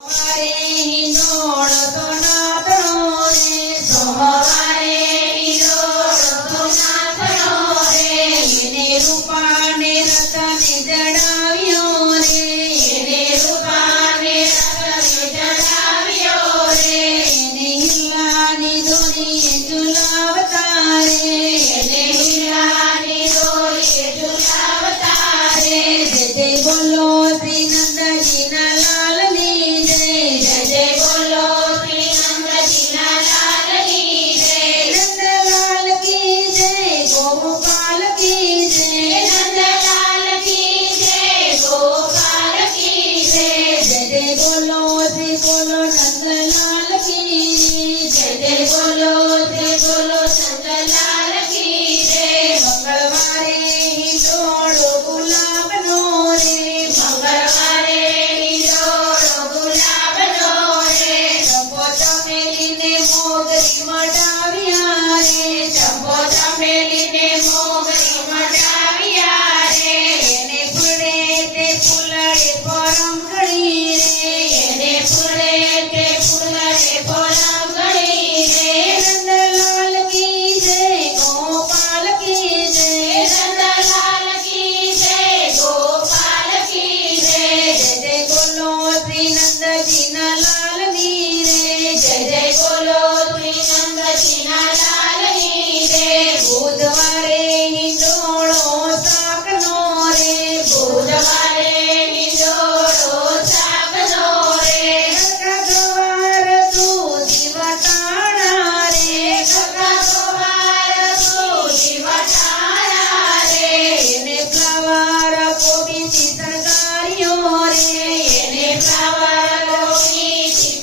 સોમવારે હિંડોળો તો નાથનો રે, સોમવારે હિંડોળો તો નાથનો રે, એને રૂપાને રતને જડાવ્યો રે, એને રૂપાને રતને જડાવ્યો રે, એને હિલ્લાની દોરીએ ઝુલાવતા રે, એને હિલ્લાની દોરીએ ઝુલાવતા રે, જય જય બોલો શ્રી નંદજીના લાલની જય, જય જય બોલો શ્રી નંદજીના લાલની જય, નંદલાલ કી જય, ગોપાલ કી જય, નંદલાલ કી જય, ગોપાલ કી જય, જય જય બોલો શ્રી બોલો નંદલાલ કી જય, જય જય બોલો શ્રી બોલો નંદલાલ કી જય, મંગળવારે હિંડોળો ગુલાબનો રે, મંગળવારે હિંડોળો ગુલાબનો રે, ચંપો ચમેલીને મોગરી મટાવ્યા રે, ચંપો ચમેલીને મોગરી મટાવ્યા રે, એને ફૂલે તે ફૂલડે પરમગણી રે, એને ફૂલે તે ફૂલડે પરમગણી રે, નંદલાલ કી જય, ગોપાલ કી જય, નંદલાલ કી જય, ગોપાલ કી જય, જય જય બોલો શ્રી નંદજીના લાલની રે, જય જય બોલો શ્રી નંદજીના લાલની રે, બુધવારે હિંડોળો શાકનો રે, બુધવારે હિંડોળો શાકનો રે, ગગા ગવાર સુધી વટાણા રે, ગગા ગવાર સુધી વટાણા રે, એને ફ્લાવર કોબીથી શણગાર્યો રે, એને ફ્લાવર કોબીથી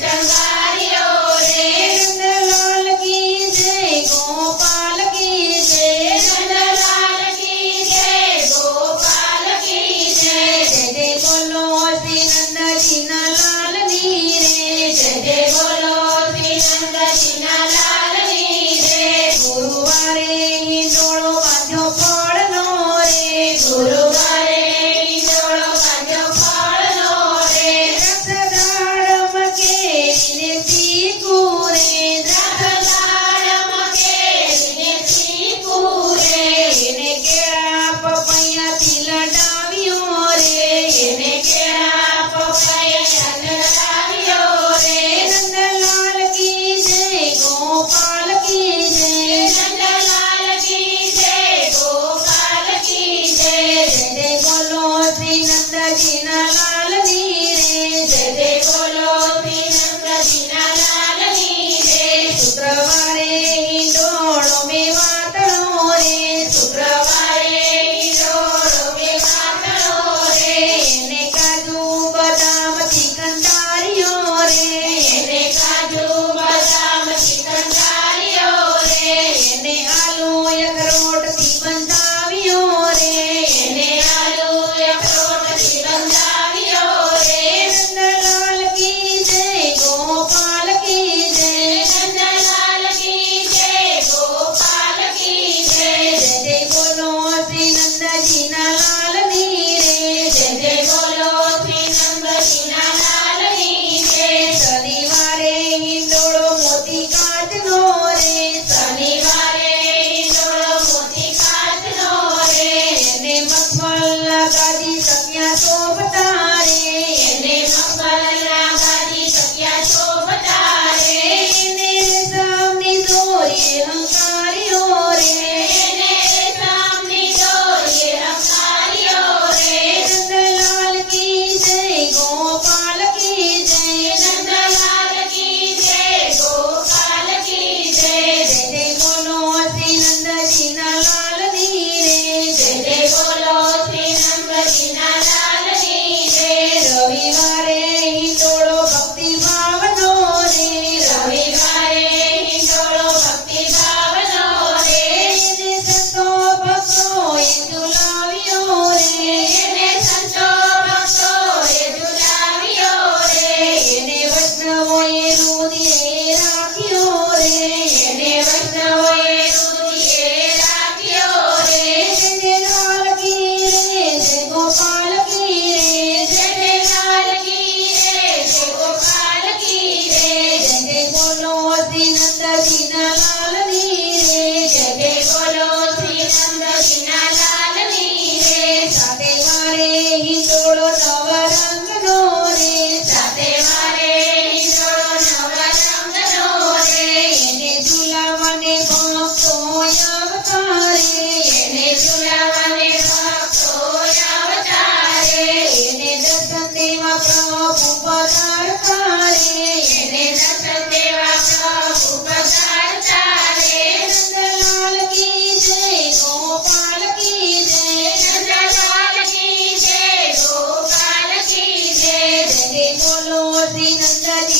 પ્રભુ પધારતા રે એને દર્શન દેવા પ્રભુ પધારતા રે નંદલાલ કી જય ગોપાલ કી જય નંદલાલ કી જય ગોપાલ કી જય જય બોલો શ્રી નંદજી